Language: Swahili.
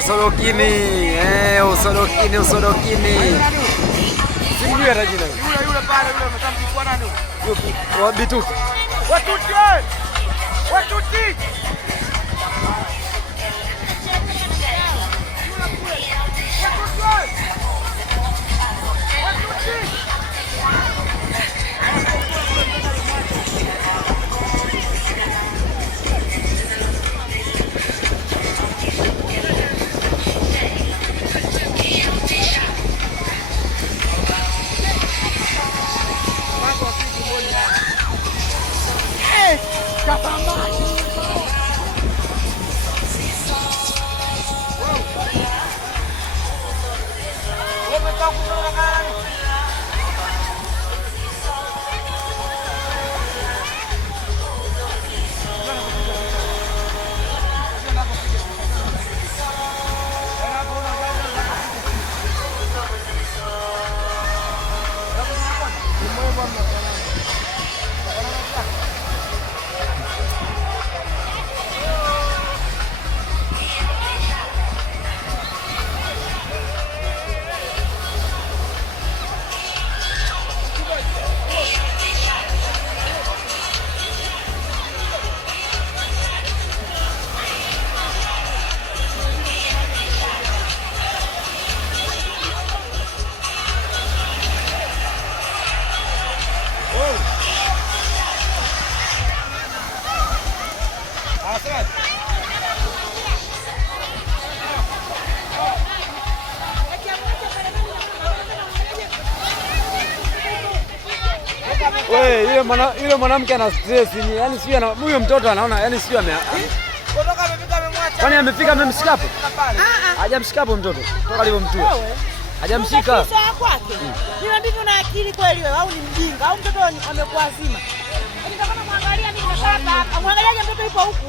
Usorokini. Usorokini. Simjui hata jina. Yule pale yule mtamchukua nani huyo? Wa Bituti. Watuti. Watuti. Yule mwanamke ana stress ni yani, sio huyo mtoto anaona yani, sio kutoka amefika amemwacha. Kwani amefika amemshika hapo? Hajamshika hapo mtoto. Toka alipomtua. Hajamshika. Sawa kwake. Hiyo ndivyo na akili kweli wewe, au ni mjinga au mtoto amekuwa zima. Yaani kama mwangalia mimi na baba, amwangaliaje mtoto yupo huku?